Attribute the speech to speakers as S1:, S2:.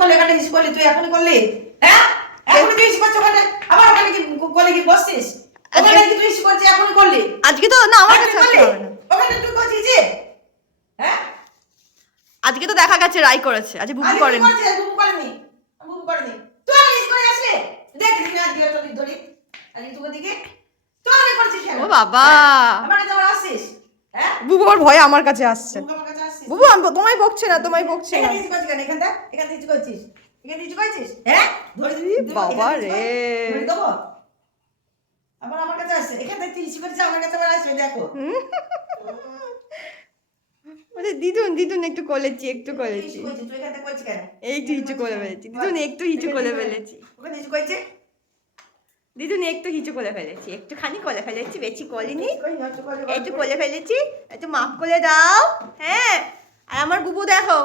S1: করলি এখানে হিসু করলি তুই এখনই করলি? হ্যাঁ? এখনই তুই হিসু করছিস ওখানে? আবার ওখানে কি করলি কি বসছিস? ওখানে কি তুই হিসু করছিস এখনই করলি?
S2: আজকে তো না আমার কাছে? আসতে হবে না।
S1: ওখানে তুই করছিস যে? হ্যাঁ?
S2: আজকে তো দেখা গেছে রাই করেছে। আজকে বুবু
S1: আরে
S2: করেনি।
S1: কি করছিস? বুবু করেনি। বুবু করেনি। তুই আগে হিসু করে আসলে? দেখ দিবি না দিয়ে তোর ধরি। আরে তুই দিকে তুই আগে করছিস
S2: ও বাবা।
S1: আমার কাছে আবার আসছিস হ্যাঁ?
S2: বুবু আমার ভয়ে আমার কাছে আসছে।
S1: বুবু
S2: আমি- তোমায় বকছে না তোমায় বকছে না।
S1: এখানে হিসু করছিস কেন? এখানটা এখানে হিসু করছিস? এখানে হিসু করছিস? হ্যাঁ? ধরে দিবি
S2: বাবা রে।
S1: ধরে দেবো? আবার আমার কাছে আসছে। এখান থেকে তুই হিসু করছিস আমার কাছে আবার আসছে দেখো।
S2: বলে দিদুন দিদুন একটু করেছি একটু করেছি
S1: কেন?
S2: একটু হিচু করে ফেলেছি দিদুন একটু হিচু করে। ফেলেছি। দিদুন একটু হিচু করে ফেলেছি একটুখানি করে ফেলেছি বেশি করিনি।
S1: করে-
S2: একটু করে ফেলেছি। একটু মাফ করে দাও। হ্যাঁ। আর আমার বুবু দেখো।